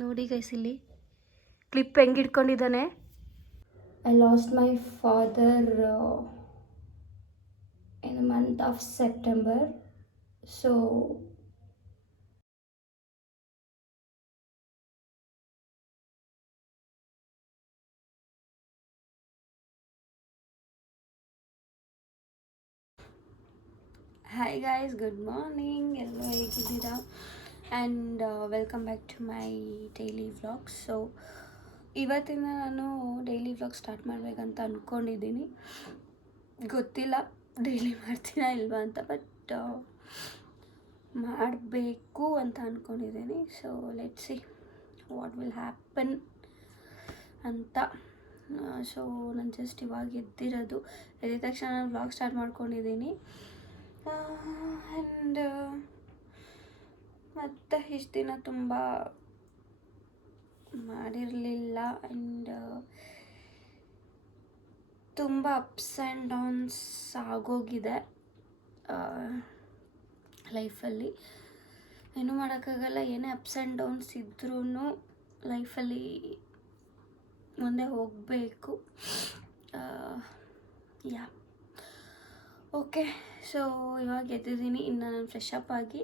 ನೋಡಿ ಗೈಸ್ ಇಲ್ಲಿ ಕ್ಲಿಪ್ ಹೆಂಗೆ ಇಟ್ಕೊಂಡಿದ್ದಾನೆ? I lost my father in the month of September so hi guys good morning ಎಲ್ಲರೂ ಹೇಗಿದ್ದೀರಾ? And welcome back to my daily vlogs so ಇವತ್ತಿನ ನಾನು daily vlog start ಮಾಡಬೇಕಂತ ಅಂದ್ಕೊಂಡಿದ್ದೀನಿ ಗೊತ್ತಿಲ್ಲ ಡೈಲಿ ಮಾಡ್ತೀನಾ ಇಲ್ವಾ ಅಂತ ಬಟ್ ಮಾಡಬೇಕು ಅಂತ ಅಂದ್ಕೊಂಡಿದ್ದೀನಿ so let see what will happen ಅಂತ. ಸೊ ನಾನು ಜಸ್ಟ್ ಇವಾಗ ಎದ್ದಿರೋದು. ಎದ್ದ ತಕ್ಷಣ ನಾನು ವ್ಲಾಗ್ ಸ್ಟಾರ್ಟ್ ಮಾಡ್ಕೊಂಡಿದ್ದೀನಿ. ಆ್ಯಂಡ್ ಮತ್ತು ಇಷ್ಟು ದಿನ ತುಂಬ ಮಾಡಿರಲಿಲ್ಲ ಆ್ಯಂಡ್ ತುಂಬ ಅಪ್ಸ್ ಆ್ಯಂಡ್ ಡೌನ್ಸ್ ಆಗೋಗಿದೆ ಲೈಫಲ್ಲಿ ಏನೂ ಮಾಡೋಕ್ಕಾಗಲ್ಲ, ಏನೇ ಅಪ್ಸ್ ಆ್ಯಂಡ್ ಡೌನ್ಸ್ ಇದ್ರೂ ಲೈಫಲ್ಲಿ ಮುಂದೆ ಹೋಗಬೇಕು. ಯಾ ಓಕೆ ಸೊ ಇವಾಗ ಎದ್ದಿದ್ದೀನಿ, ಇನ್ನು ನಾನು ಫ್ರೆಶ್ ಅಪ್ ಆಗಿ.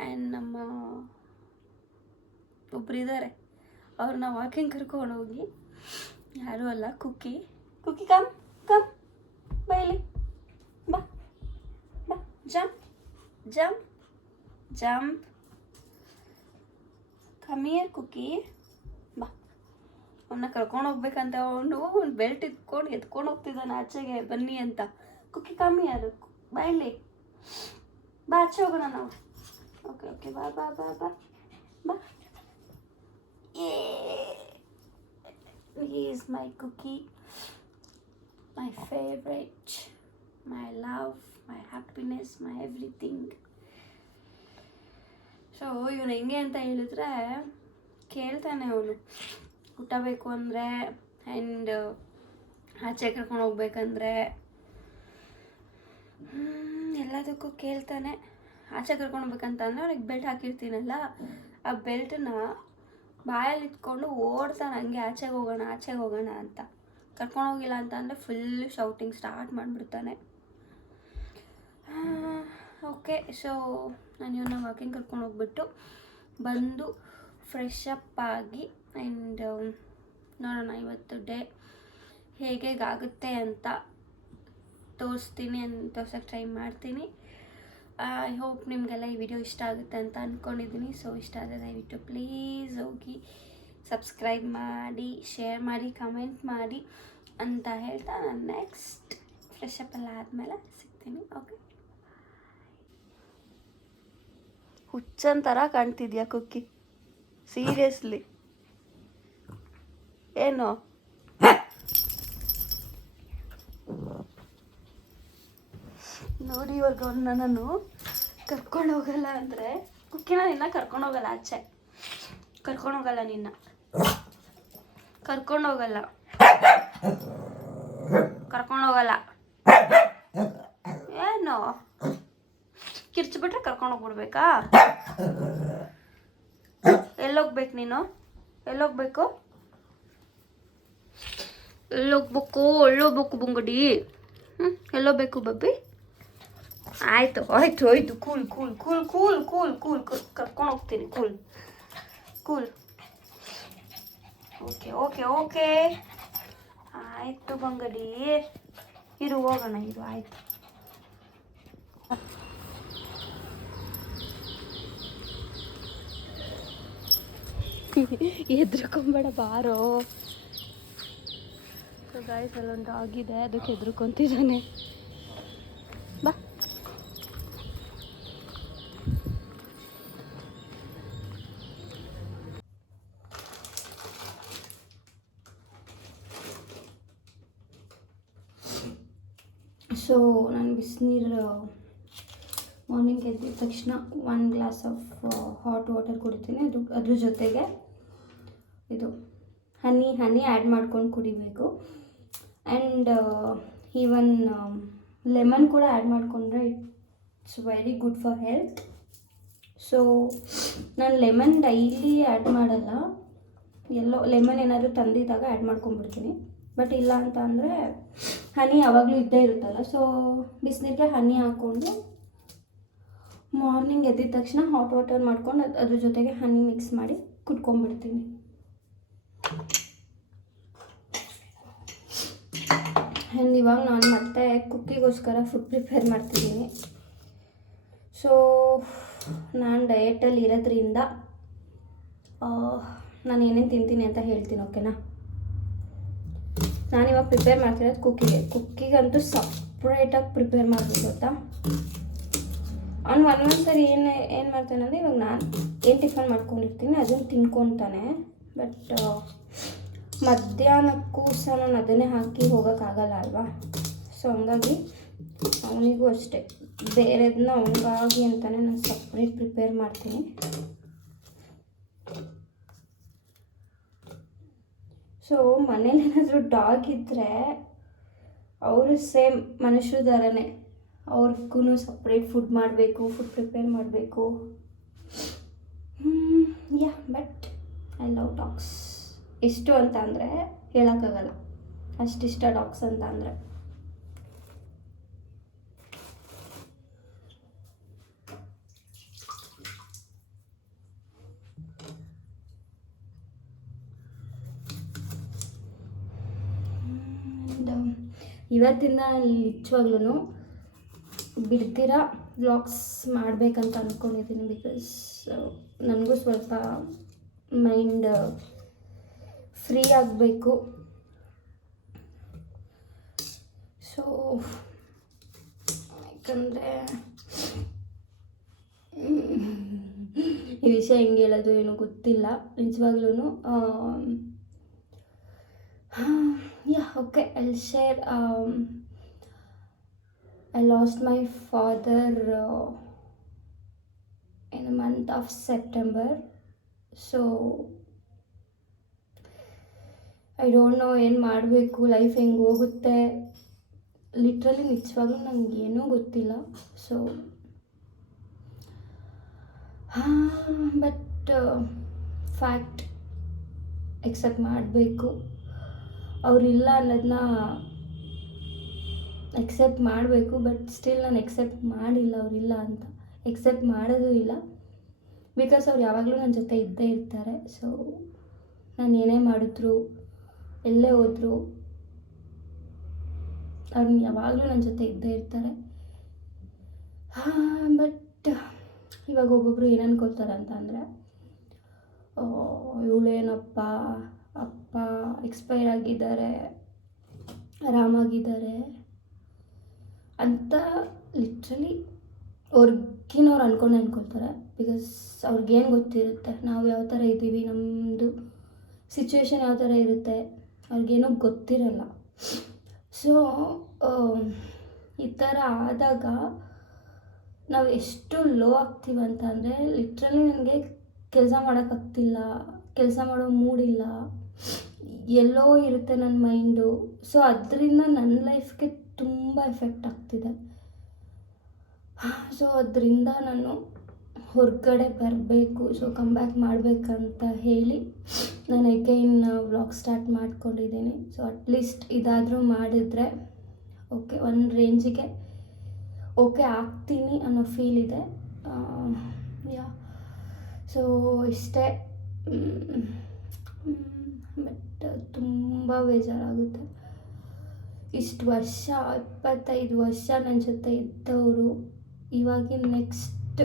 ಆ್ಯಂಡ್ ನಮ್ಮ ಒಬ್ರು ಇದ್ದಾರೆ ಅವ್ರನ್ನ ವಾಕಿಂಗ್ ಕರ್ಕೊಂಡು ಹೋಗಿ. ಯಾರೂ ಅಲ್ಲ, ಕುಕ್ಕಿ. ಕುಕ್ಕಿ ಕಮ್ ಕಮ್ ಬೈಲಿ ಬಾ. ಬಾ. Jump jump jump come here Cookie. ಬಾ. ಅವನ್ನ ಕರ್ಕೊಂಡು ಹೋಗ್ಬೇಕಂತ ಅವನು ಬೆಲ್ಟ್ ಇಟ್ಕೊಂಡು ಎತ್ಕೊಂಡು ಹೋಗ್ತಿದ್ದಾನೆ ಆಚೆಗೆ. ಬನ್ನಿ ಅಂತ. ಕುಕ್ಕಿ ಕಮ್ಮಿ ಯಾರು ಬಾಯಲ್ಲಿ ಬಾ, ಆಚೆ ಹೋಗೋಣ ನಾವು. ಓಕೆ ಓಕೆ ಬಾ ಬಾ ಬಾ ಬಾ ಬಾ is my Cookie my favourite my love my happiness my everything so ಇವನು ಹೆಂಗೆ ಅಂತ ಹೇಳಿದ್ರೆ, ಕೇಳ್ತಾನೆ ಅವನು. ಊಟ ಬೇಕು ಅಂದರೆ ಆ್ಯಂಡ್ ಆಚೆ ಕರ್ಕೊಂಡು ಹೋಗ್ಬೇಕಂದ್ರೆ ಎಲ್ಲದಕ್ಕೂ ಕೇಳ್ತಾನೆ. ಆಚೆ ಕರ್ಕೊಂಡು ಹೋಗ್ಬೇಕಂತ ಅಂದರೆ ಅವ್ನಿಗೆ ಬೆಲ್ಟ್ ಹಾಕಿರ್ತೀನಲ್ಲ, ಆ ಬೆಲ್ಟನ್ನ ಬಾಯಲ್ಲಿ ಇಟ್ಕೊಂಡು ಓಡ್ತಾನೆ, ಹಂಗೆ ಆಚೆಗೆ ಹೋಗೋಣ ಆಚೆಗೆ ಹೋಗೋಣ ಅಂತ. ಕರ್ಕೊಂಡು ಹೋಗಿಲ್ಲ ಅಂತ ಫುಲ್ ಶೌಟಿಂಗ್ ಸ್ಟಾರ್ಟ್ ಮಾಡಿಬಿಡ್ತಾನೆ. ಓಕೆ ಸೊ ನಾನು ಇವನ್ನ ವಾಕಿಂಗ್ ಕರ್ಕೊಂಡು ಹೋಗ್ಬಿಟ್ಟು ಬಂದು ಫ್ರೆಶ್ ಅಪ್ ಆಗಿ ಆ್ಯಂಡ್ ನೋಡೋಣ ಇವತ್ತು ಡೇ ಹೇಗೆ ಆಗುತ್ತೆ ಅಂತ ತೋರಿಸ್ತೀನಿ ಅಂತ ತೋರ್ಸೋಕ್ಕೆ ಟ್ರೈ ಮಾಡ್ತೀನಿ. ಐ ಹೋಪ್ ನಿಮಗೆಲ್ಲ ಈ ವಿಡಿಯೋ ಇಷ್ಟ ಆಗುತ್ತೆ ಅಂತ ಅಂದ್ಕೊಂಡಿದ್ದೀನಿ ಸೊ ಇಷ್ಟ ಆದರೆ ದಯವಿಟ್ಟು ಪ್ಲೀಸ್ ಹೋಗಿ ಸಬ್ಸ್ಕ್ರೈಬ್ ಮಾಡಿ ಶೇರ್ ಮಾಡಿ ಕಮೆಂಟ್ ಮಾಡಿ ಅಂತ ಹೇಳ್ತಾ ನಾನು ನೆಕ್ಸ್ಟ್ ಫ್ರೆಶ್ ಅಪ್ ಎಲ್ಲ ಆದಮೇಲೆ ಸಿಗ್ತೀನಿ. ಓಕೆ ಹುಚ್ಚನ್ ಥರ ಕಾಣ್ತಿದ್ಯಾ ಕುಕ್ಕಿ? ಸೀರಿಯಸ್ಲಿ ಏನು? ನೋಡಿ ಇವಾಗ ಅವ್ರನ್ನ ನಾನು ಕರ್ಕೊಂಡು ಹೋಗಲ್ಲ ಅಂದರೆ ಕುಕ್ಕಿನ ನಿನ್ನ ಕರ್ಕೊಂಡು ಹೋಗಲ್ಲ ಆಚೆ. ಕರ್ಕೊಂಡು ಹೋಗಲ್ಲ ನಿನ್ನ. ಕರ್ಕೊಂಡು ಹೋಗಲ್ಲ. ಕರ್ಕೊಂಡು ಹೋಗಲ್ಲ. ಏನು? ಕಿರ್ಚ್ಬಿಟ್ರೆ ಕರ್ಕೊಂಡು ಹೋಗ್ಬಿಡ್ಬೇಕಾ? ಎಲ್ಲೋಗ್ಬೇಕು ನೀನು? ಎಲ್ಲೋಗ್ಬೇಕು? ಎಲ್ಲೋಗ್ಬೇಕು ಎಲ್ಲೋಗ್ಬೇಕು ಬುಂಗಡಿ. ಹ್ಞೂ ಎಲ್ಲೋಗ್ಬೇಕು ಬಬ್ಬಿ. ಆಯಿತು ಆಯಿತು ಆಯಿತು. Cool cool cool cool cool cool ಕರ್ಕೊಂಡು ಹೋಗ್ತೀನಿ, cool. Cool. Okay okay okay. ಆಯಿತು ಬಂಗಡಿ. ಇರು, ಹೋಗೋಣ, ಇರು, ಆಯಿತು. ಎದ್ರಕೊಂಬೇಡ, ಬಾರೋ. ಗಾಯ್ಸ್ ಅಲ್ಲೊಂದು ಆಗಿದೆ. ಅದಕ್ಕೆ ಎದ್ರುಕೊಂತಿದ್ದಾನೆ. ಸೊ ನಾನು ಬಿಸಿನೀರು ಮಾರ್ನಿಂಗ್ ಎದ್ದ ತಕ್ಷಣ one glass of hot water ಕುಡಿತೀನಿ. ಅದು, ಅದ್ರ ಜೊತೆಗೆ ಇದು ಹನಿ ಹನಿ ಆ್ಯಡ್ ಮಾಡ್ಕೊಂಡು ಕುಡಿಬೇಕು. ಆ್ಯಂಡ್ ಈವನ್ ಲೆಮನ್ ಕೂಡ ಆ್ಯಡ್ ಮಾಡಿಕೊಂಡ್ರೆ it's very good for health so ನಾನು ಲೆಮನ್ ಡೈಲಿ ಆ್ಯಡ್ ಮಾಡಲ್ಲ. ಎಲ್ಲೋ ಲೆಮನ್ ಏನಾದರೂ ತಂದಿದ್ದಾಗ ಆ್ಯಡ್ ಮಾಡ್ಕೊಂಡ್ಬಿಡ್ತೀನಿ. ಬಟ್ ಇಲ್ಲ ಅಂತ ಅಂದರೆ ಹನಿ ಯಾವಾಗಲೂ ಇದ್ದೇ ಇರುತ್ತಲ್ಲ ಸೊ ಬಿಸಿನೀರಿಗೆ ಹನಿ ಹಾಕ್ಕೊಂಡು ಮಾರ್ನಿಂಗ್ ಎದ್ದಿದ ತಕ್ಷಣ ಹಾಟ್ ವಾಟರ್ ಮಾಡ್ಕೊಂಡು ಅದು, ಅದ್ರ ಜೊತೆಗೆ ಹನಿ ಮಿಕ್ಸ್ ಮಾಡಿ ಕುಟ್ಕೊಂಡ್ಬಿಡ್ತೀನಿ ಆ್ಯಂಡ್ ಇವಾಗ ನಾನು ಮತ್ತೆ ಕುಕ್ಕಿಗೋಸ್ಕರ ಫುಡ್ ಪ್ರಿಪೇರ್ ಮಾಡ್ತಿದ್ದೀನಿ. ಸೊ ನಾನು ಡಯೆಟಲ್ಲಿ ಇರೋದ್ರಿಂದ ನಾನು ಏನೇನು ತಿಂತೀನಿ ಅಂತ ಹೇಳ್ತೀನಿ ಓಕೆನಾ ನಾನಿವಾಗ ಪ್ರಿಪೇರ್ ಮಾಡ್ತಿರೋದು ಕುಕ್ಕಿಗೆ ಕುಕ್ಕಿಗಂತೂ ಸಪ್ರೇಟಾಗಿ ಪ್ರಿಪೇರ್ ಮಾಡಬೇಕು ಗೊತ್ತಾ? ಅವ್ನು ಒಂದೊಂದು ಸರಿ ಏನು ಏನು ಮಾಡ್ತಾನೆ ಅಂದರೆ ಇವಾಗ ನಾನು ಏನು ಟಿಫನ್ ಮಾಡ್ಕೊಂಡಿರ್ತೀನಿ ಅದನ್ನು ತಿನ್ಕೊತಾನೆ. ಬಟ್ ಮಧ್ಯಾಹ್ನಕ್ಕೂ ಸಹ ನಾನು ಅದನ್ನೇ ಹಾಕಿ ಹೋಗೋಕ್ಕಾಗಲ್ಲ ಅಲ್ವಾ? ಸೊ ಹಂಗಾಗಿ ಅವನಿಗೂ ಅಷ್ಟೇ. ಬೇರೆದನ್ನ ಅವನಿಗಾಗಿ ಅಂತಲೇ ನಾನು ಸಪ್ರೇಟ್ ಪ್ರಿಪೇರ್ ಮಾಡ್ತೀನಿ. ಸೊ ಮನೇಲಿ ಏನಾದರೂ ಡಾಗ್ ಇದ್ದರೆ ಅವರು ಸೇಮ್ ಮನುಷ್ಯರ ಥರನೇ ಅವ್ರಿಗೂ ಸಪ್ರೇಟ್ ಫುಡ್ ಮಾಡಬೇಕು ಫುಡ್ ಪ್ರಿಪೇರ್ ಮಾಡಬೇಕು. Yeah but I love dogs ಇಷ್ಟು ಅಂತ ಅಂದರೆ ಹೇಳೋಕ್ಕಾಗಲ್ಲ. ಅಷ್ಟಿಷ್ಟ ಡಾಗ್ಸ್ ಅಂತ ಅಂದರೆ. ಇವತ್ತಿಂದ ನಿಜವಾಗ್ಲೂ ಬಿಡ್ತೀರಾ ವ್ಲಾಗ್ಸ್ ಮಾಡಬೇಕಂತ ಅಂದ್ಕೊಂಡಿದ್ದೀನಿ ಬಿಕಾಸ್ ನನಗೂ ಸ್ವಲ್ಪ ಮೈಂಡ್ ಫ್ರೀ ಆಗಬೇಕು. ಸೊ ಯಾಕಂದರೆ, ಈ ವಿಷಯ ಹೆಂಗೆ ಹೇಳೋದು ಏನೂ ಗೊತ್ತಿಲ್ಲ. ನಿಜವಾಗ್ಲೂ yeah okay I share I lost my father uh, in the month of September. So I don't know ಏನು ಮಾಡಬೇಕು ಲೈಫ್ ಹೆಂಗೆ ಹೋಗುತ್ತೆ. ಲಿಟ್ರಲಿ ನಿಜವಾಗ್ಲೂ ನಂಗೆ ಏನೂ ಗೊತ್ತಿಲ್ಲ. ಸೊ ಬಟ್ ಫ್ಯಾಕ್ಟ್ ಎಕ್ಸೆಪ್ಟ್ ಮಾಡಬೇಕು. ಅವರಿಲ್ಲ ಅನ್ನೋದನ್ನ ಎಕ್ಸೆಪ್ಟ್ ಮಾಡಬೇಕು ಬಟ್ ಸ್ಟಿಲ್ ನಾನು ಎಕ್ಸೆಪ್ಟ್ ಮಾಡಿಲ್ಲ, ಅವರಿಲ್ಲ ಅಂತ. ಎಕ್ಸೆಪ್ಟ್ ಮಾಡೋದು ಇಲ್ಲ. ಬಿಕಾಸ್ ಅವ್ರು ಯಾವಾಗಲೂ ನನ್ನ ಜೊತೆ ಇದ್ದೇ ಇರ್ತಾರೆ. ಸೊ ನಾನು ಏನೇ ಮಾಡಿದ್ರು, ಎಲ್ಲೇ ಹೋದ್ರು, ಅವ್ರು ಯಾವಾಗಲೂ ನನ್ನ ಜೊತೆ ಇದ್ದೇ ಇರ್ತಾರೆ. ಬಟ್ ಇವಾಗ ಒಬ್ಬೊಬ್ರು ಏನು ಅನ್ಕೊಳ್ತಾರೆ ಅಂತ ಅಂದರೆ ಇವಳೇನಪ್ಪ ಎಕ್ಸ್ಪೈರ್ ಆಗಿದ್ದಾರೆ, ಆರಾಮಾಗಿದ್ದಾರೆ ಅಂತ ಲಿಟ್ರಲಿ ಅವ್ರಿಗಿನವ್ರು ಅನ್ಕೊಂಡು ಅನ್ಕೊಳ್ತಾರೆ. ಬಿಕಾಸ್ ಅವ್ರಿಗೇನು ಗೊತ್ತಿರುತ್ತೆ, ನಾವು ಯಾವ ಥರ ಇದ್ದೀವಿ ನಮ್ಮದು ಸಿಚುವೇಶನ್ ಯಾವ ಥರ ಇರುತ್ತೆ, ಅವ್ರಿಗೇನೂ ಗೊತ್ತಿರಲ್ಲ. ಸೊ ಈ ಥರ ಆದಾಗ ನಾವು ಎಷ್ಟು ಲೋ ಆಗ್ತೀವಂತ ಅಂದರೆ ಲಿಟ್ರಲಿ ನನಗೆ ಕೆಲಸ ಮಾಡೋಕ್ಕಾಗ್ತಿಲ್ಲ ಕೆಲಸ ಮಾಡೋ ಮೂಡಿಲ್ಲ ಎಲ್ಲೋ ಇರುತ್ತೆ ನನ್ನ ಮೈಂಡು. ಸೊ ಅದರಿಂದ ನನ್ನ ಲೈಫ್ಗೆ ತುಂಬ ಎಫೆಕ್ಟ್ ಆಗ್ತಿದೆ. ಸೊ ಅದರಿಂದ ನಾನು ಹೊರಗಡೆ ಬರಬೇಕು. ಸೊ ಕಮ್ ಬ್ಯಾಕ್ ಮಾಡಬೇಕಂತ ಹೇಳಿ ನಾನು ಅಗೈನ್ ವ್ಲಾಗ್ ಸ್ಟಾರ್ಟ್ ಮಾಡ್ಕೊಂಡಿದ್ದೀನಿ. ಸೊ ಅಟ್ಲೀಸ್ಟ್ ಇದಾದರೂ ಮಾಡಿದರೆ ಓಕೆ ಒಂದು ರೇಂಜಿಗೆ ಓಕೆ ಆಗ್ತೀನಿ ಅನ್ನೋ ಫೀಲ್ ಇದೆ. ಯಾ ಸೊ ಇಷ್ಟೇ. ಬಟ್ ತುಂಬ ಬೇಜಾರಾಗುತ್ತೆ. ಇಷ್ಟು ವರ್ಷ, ಇಪ್ಪತ್ತೈದು ವರ್ಷ ನನ್ನ ಜೊತೆ ಇದ್ದವರು, ಇವಾಗಿನ ನೆಕ್ಸ್ಟ್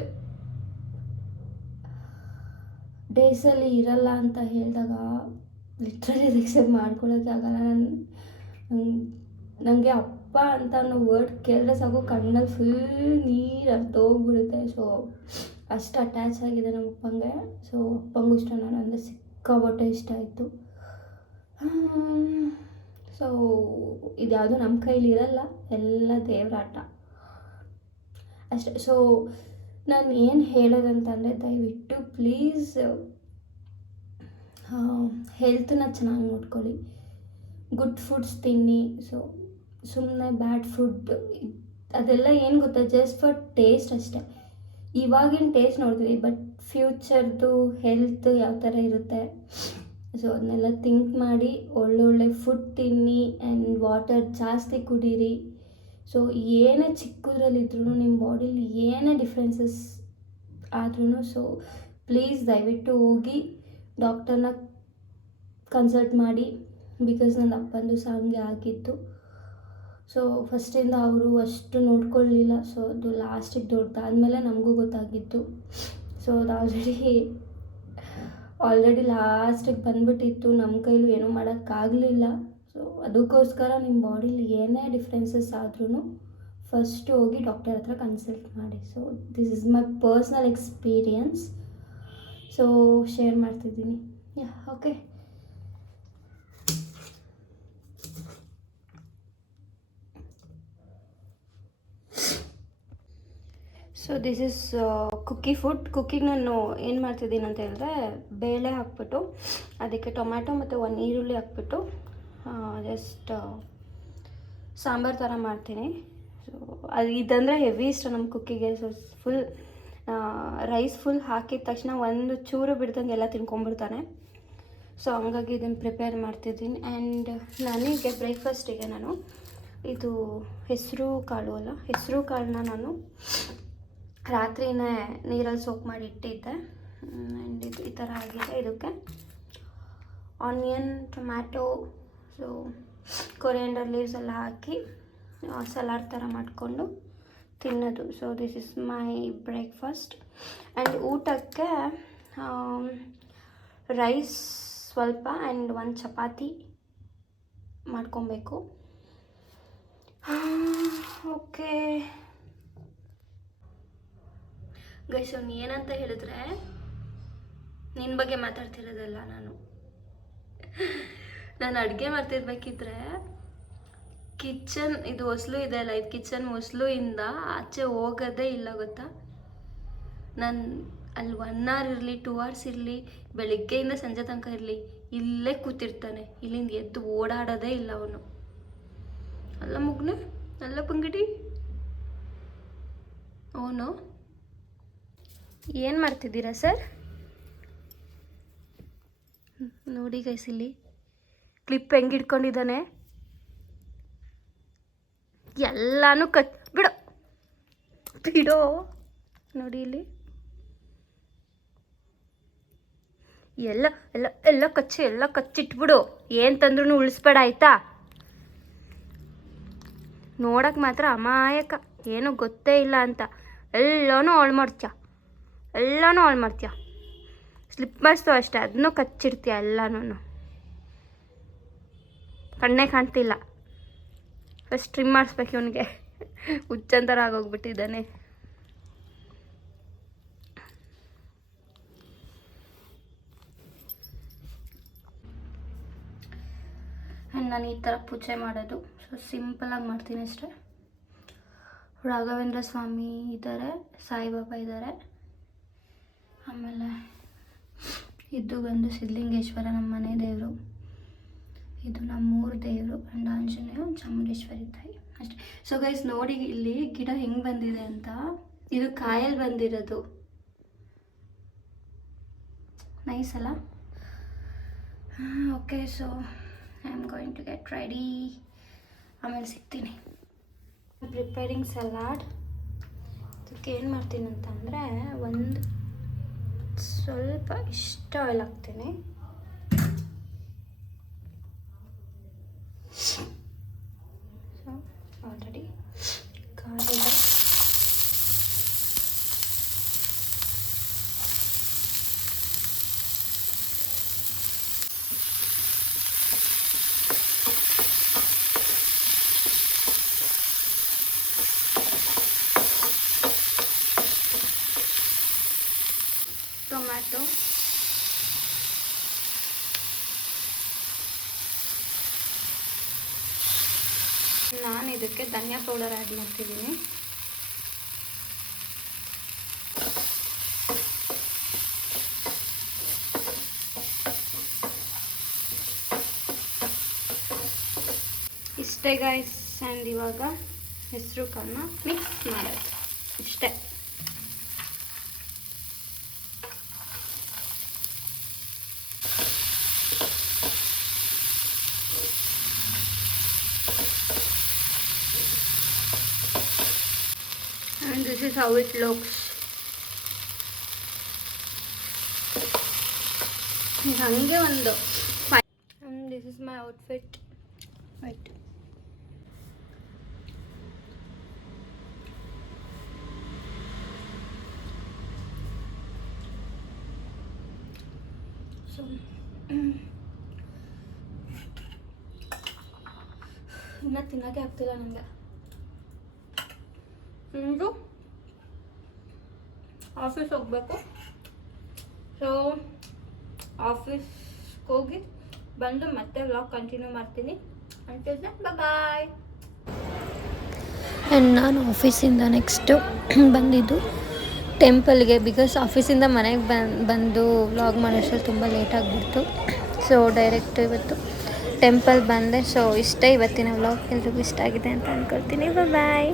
ಡೇಸಲ್ಲಿ ಇರಲ್ಲ ಅಂತ ಹೇಳಿದಾಗ ಲಿಟ್ರಲಿ ಎಕ್ಸೆಪ್ಟ್ ಮಾಡ್ಕೊಳ್ಳೋಕ್ಕೆ ಆಗಲ್ಲ. ನನ್ನ ನನಗೆ ಅಪ್ಪ ಅಂತ ಅನ್ನೋ ವರ್ಡ್ ಕೇಳಿದ್ರೆ ಸಾಕು ಕಣ್ಣಲ್ಲಿ ಫುಲ್ ನೀರು ಹೋಗ್ಬಿಡುತ್ತೆ ಸೊ, ಅಷ್ಟು ಅಟ್ಯಾಚ್ ಆಗಿದೆ ನಮ್ಮ ಅಪ್ಪಂಗೆ. ಸೊ, ಅಪ್ಪಂಗೂ ಇಷ್ಟ ನಾನು ಅಂದರೆ ಸಿಕ್ಕಾಪಟ್ಟೆ ಇಷ್ಟ ಆಯಿತು. ಸೊ ಇದ್ಯಾವುದು ನಮ್ಮ ಕೈಲಿ ಇರಲ್ಲ, ಎಲ್ಲ ದೇವರಾಟ ಅಷ್ಟೇ ಸೊ ನಾನು ಏನು ಹೇಳೋದಂತಂದರೆ ದಯವಿಟ್ಟು ಪ್ಲೀಸ್ ಹೆಲ್ತನ್ನ ಚೆನ್ನಾಗಿ ನೋಡ್ಕೊಳ್ಳಿ. ಗುಡ್ ಫುಡ್ಸ್ ತಿನ್ನಿ ಸೊ ಸುಮ್ಮನೆ ಬ್ಯಾಡ್ ಫುಡ್ ಅದೆಲ್ಲ ಏನು ಗೊತ್ತಾ ಜಸ್ಟ್ ಫಾರ್ ಟೇಸ್ಟ್ ಅಷ್ಟೇ. ಇವಾಗಿನ ಟೇಸ್ಟ್ ನೋಡ್ತೀವಿ ಬಟ್ ಫ್ಯೂಚರ್ದು ಹೆಲ್ತ್ ಯಾವ ಥರ ಇರುತ್ತೆ? ಸೊ ಅದನ್ನೆಲ್ಲ ಥಿಂಕ್ ಮಾಡಿ ಒಳ್ಳೊಳ್ಳೆ ಫುಡ್ ತಿನ್ನಿ ಆ್ಯಂಡ್ ವಾಟರ್ ಜಾಸ್ತಿ ಕುಡೀರಿ. ಸೊ ಏನೇ ಚಿಕ್ಕದ್ರಲ್ಲಿದ್ರೂ ನಿಮ್ಮ ಬಾಡಿಲಿ ಏನೇ ಡಿಫ್ರೆನ್ಸಸ್ ಆದ್ರೂ ಸೊ ಪ್ಲೀಸ್ ದಯವಿಟ್ಟು ಹೋಗಿ ಡಾಕ್ಟರ್ನ ಕನ್ಸಲ್ಟ್ ಮಾಡಿ. ಬಿಕಾಸ್ ನನ್ನ ಅಪ್ಪಂದು ಸಹ ಹಂಗೆ ಆಗಿತ್ತು ಸೊ ಫಸ್ಟಿಂದ ಅವರು ಅಷ್ಟು ನೋಡ್ಕೊಳ್ಳಿಲ್ಲ ಸೊ ಅದು ಲಾಸ್ಟಿಗೆ ದೊಡ್ಡದಾದ್ಮೇಲೆ ನಮಗೂ ಗೊತ್ತಾಗಿತ್ತು. ಸೊ ಅದು ಆಲ್ರೆಡಿ ಲಾಸ್ಟಿಗೆ ಬಂದುಬಿಟ್ಟಿತ್ತು. ನಮ್ಮ ಕೈಲೂ ಏನೂ ಮಾಡೋಕ್ಕಾಗಲಿಲ್ಲ. ಸೊ ಅದಕ್ಕೋಸ್ಕರ ನಿಮ್ಮ ಬಾಡೀಲಿ ಏನೇ ಡಿಫ್ರೆನ್ಸಸ್ ಆದ್ರೂ ಫಸ್ಟ್ ಹೋಗಿ ಡಾಕ್ಟರ್ ಹತ್ರ ಕನ್ಸಲ್ಟ್ ಮಾಡಿ. So this is my personal experience so share ಮಾಡ್ತಿದ್ದೀನಿ. Yeah okay so this is Cookie food ಕುಕ್ಕಿಗೆ ನಾನು ಏನು ಮಾಡ್ತಿದ್ದೀನಿ ಅಂತ ಹೇಳಿದ್ರೆ, ಬೇಳೆ ಹಾಕ್ಬಿಟ್ಟು, ಅದಕ್ಕೆ ಟೊಮ್ಯಾಟೊ ಮತ್ತು ಒಂದು ಈರುಳ್ಳಿ ಹಾಕ್ಬಿಟ್ಟು ಜಸ್ಟ್ ಸಾಂಬಾರು ಥರ ಮಾಡ್ತೀನಿ. ಸೊ ಅದು ಇದಂದರೆ ಹೆವಿ ಇಷ್ಟ ನಮ್ಮ ಕುಕ್ಕಿಗೆ ಸೊ ಫುಲ್ ರೈಸ್ ಫುಲ್ ಹಾಕಿದ ತಕ್ಷಣ ಒಂದು ಚೂರು ಬಿಡ್ದಂಗೆ ಎಲ್ಲ ತಿನ್ಕೊಂಬಿಡ್ತಾನೆ ಸೊ ಹಂಗಾಗಿ ಇದನ್ನು ಪ್ರಿಪೇರ್ ಮಾಡ್ತಿದ್ದೀನಿ. ಆ್ಯಂಡ್ ನನಗೆ ಬ್ರೇಕ್ಫಾಸ್ಟಿಗೆ ನಾನು, ಇದು ಹೆಸರು ಕಾಳು ಅಲ್ಲ, ಹೆಸರು ಕಾಳನ್ನ ನಾನು ರಾತ್ರಿನೇ ನೀರಲ್ಲಿ ಸೋಕ್ ಮಾಡಿ ಇಟ್ಟಿದ್ದೆ. ಆ್ಯಂಡ್ ಇದು ಈ ಥರ ಆಗಿದೆ ಇದಕ್ಕೆ. Onion tomato so coriander leaves ಎಲ್ಲ ಹಾಕಿ ಸಲಾಡ್ ಥರ ಮಾಡಿಕೊಂಡು ತಿನ್ನೋದು. So this is my breakfast and ಊಟಕ್ಕೆ ರೈಸ್ ಸ್ವಲ್ಪ ಆ್ಯಂಡ್ ಒಂದು ಚಪಾತಿ ಮಾಡ್ಕೊಬೇಕು. ಓಕೆ ಗೈಸ್, ಅವ್ನು ಏನಂತ ಹೇಳಿದ್ರೆ ನಿನ್ನ ಬಗ್ಗೆ ಮಾತಾಡ್ತಿರೋದಲ್ಲ ನಾನು. ನಾನು ಅಡುಗೆ ಮಾಡ್ತಿರ್ಬೇಕಿದ್ರೆ, ಕಿಚನ್, ಇದು ಹೊಸ್ಲು ಇದೆ ಅಲ್ಲ, ಇದು ಕಿಚನ್ ಒಸಲು ಇಂದ ಆಚೆ ಹೋಗೋದೇ ಇಲ್ಲ, ಗೊತ್ತಾ? ನಾನು, ಅಲ್ಲಿ ಒನ್ ಅವರ್ ಇರಲಿ ಟೂ ಅವರ್ಸ್ ಇರಲಿ, ಬೆಳಿಗ್ಗೆಯಿಂದ ಸಂಜೆ ತನಕ ಇರಲಿ, ಇಲ್ಲೇ ಕೂತಿರ್ತಾನೆ. ಇಲ್ಲಿಂದ ಎದ್ದು ಓಡಾಡೋದೇ ಇಲ್ಲ ಅವನು. ಅಲ್ಲ ಮುಗ್ನೆ, ಅಲ್ಲ ಪಂಗಡಿ ಅವನು ಏನು ಮಾಡ್ತಿದ್ದೀರಾ ಸರ್? ನೋಡಿ ಗೈಸ್ ಇಲ್ಲಿ ಕ್ಲಿಪ್ ಹೆಂಗೆ ಇಟ್ಕೊಂಡಿದ್ದಾನೆ. ಎಲ್ಲಾನು ಕಚ್ ಬಿಡೋ. ಬಿಡೋ. ನೋಡಿ ಇಲ್ಲಿ. ಎಲ್ಲ ಎಲ್ಲ ಎಲ್ಲ ಕಚ್ಚಿ, ಎಲ್ಲ ಕಚ್ಚಿಟ್ಬಿಡು. ಏನು ತಂದ್ರೂ ಉಳಿಸ್ಬೇಡ, ಆಯ್ತಾ? ನೋಡಕ್ಕೆ ಮಾತ್ರ ಅಮಾಯಕ. ಏನೂ ಗೊತ್ತೇ ಇಲ್ಲ ಅಂತ. ಎಲ್ಲನೂ ಹಾಳು ಮಾಡ್ತೀಯ? ಎಲ್ಲನೂ ಹಾಳು ಮಾಡ್ತೀಯ? ಮಾಡಿಸ್ತು ಅಷ್ಟೇ ಅದನ್ನೂ ಕಚ್ಚಿಡ್ತೀಯ ಎಲ್ಲನೂ ಕಣ್ಣೇ ಕಾಣ್ತಿಲ್ಲ. ಫಸ್ಟ್ ಟ್ರಿಮ್ ಮಾಡಿಸ್ಬೇಕು ಇವನಿಗೆ. ಹುಚ್ಚಂತರ ಆಗೋಗ್ಬಿಟ್ಟಿದ್ದಾನೆ. ನಾನು ಈ ಥರ ಪೂಜೆ ಮಾಡೋದು. ಸೊ ಸಿಂಪಲಾಗಿ ಮಾಡ್ತೀನಿ ಅಷ್ಟೇ. ರಾಘವೇಂದ್ರ ಸ್ವಾಮಿ ಇದ್ದಾರೆ ಸಾಯಿಬಾಬಾ ಇದ್ದಾರೆ ಆಮೇಲೆ ಇದು ಬಂದು ಸಿದ್ಧಲಿಂಗೇಶ್ವರ ನಮ್ಮ ಮನೆ ದೇವರು. ಇದು ನಮ್ಮೂರು ದೇವರು ಆ್ಯಂಡ್ ಆಂಜನೇಯ ಚಾಮುಂಡೇಶ್ವರಿ ತಾಯಿ. ಅಷ್ಟೇ. ಸೊ ಗೈಸ್ ನೋಡಿ ಇಲ್ಲಿ ಗಿಡ ಹೆಂಗೆ ಬಂದಿದೆ ಅಂತ. ಇದು ಕಾಯಲ್ಲಿ ಬಂದಿರೋದು. ನೈಸ್ ಅಲ್ಲ? Okay so I am going to get ready ಆಮೇಲೆ ಸಿಗ್ತೀನಿ. ಪ್ರಿಪೇರಿಂಗ್ ಸಲಾಡ್ ಅದಕ್ಕೆ ಏನು ಮಾಡ್ತೀನಿ ಅಂತಂದರೆ ಒಂದು ಸ್ವಲ್ಪ ಇಷ್ಟ ಆಯಿಲ್ ಹಾಕ್ತೀನಿ. ಸೊ ಆಲ್ರೆಡಿ ಕಾಲಿದೆ ಟೊಮ್ಯಾಟೊ ನಾನು ಇದಕ್ಕೆ ಧನಿಯಾ ಪೌಡರ್ ಆ್ಯಡ್ ಮಾಡ್ತಿದ್ದೀನಿ. ಇಷ್ಟೇ ಗಾಯ್ಸ್ ಆ್ಯಂಡ್ ಇವಾಗ ಹೆಸರು ಕಾಳನ್ನ ಮಿಕ್ಸ್ ಮಾಡೋದು. ಇಷ್ಟೇ. This is how it looks ಹಾಗೆ ಒಂದು this is my outfit white so ಇನ್ನು ತಿನ್ನೋಕ್ಕೆ ಆಗ್ತಿಲ್ಲ ನನಗೆ ತಿಂದು ಆಫೀಸ್ ಹೋಗಬೇಕು. ಸೊ ಆಫೀಸ್ಗೆ ಹೋಗಿ ಬಂದು ಮತ್ತೆ ವ್ಲಾಗ್ ಕಂಟಿನ್ಯೂ ಮಾಡ್ತೀನಿ. ಅಂಟಿಲ್ ಬಾಯ್ ಆ್ಯಂಡ್ ನಾನು ಆಫೀಸಿಂದ ನೆಕ್ಸ್ಟು ಬಂದಿದ್ದು ಟೆಂಪಲ್ಗೆ ಬಿಕಾಸ್ ಆಫೀಸಿಂದ ಮನೆಗೆ ಬಂದು ಬಂದು ವ್ಲಾಗ್ ಮಾಡೋಷ್ಟರಲ್ಲಿ ತುಂಬ ಲೇಟ್ ಆಗಿಬಿಡ್ತು. ಸೊ ಡೈರೆಕ್ಟ್ ಇವತ್ತು ಟೆಂಪಲ್ ಬಂದೆ. ಸೊ ಇಷ್ಟ ಇವತ್ತಿನ ವ್ಲಾಗ್ ಎಲ್ರಿಗೂ ಇಷ್ಟ ಆಗಿದೆ ಅಂತ ಅಂದ್ಕೊಳ್ತೀನಿ ಬಾಯ್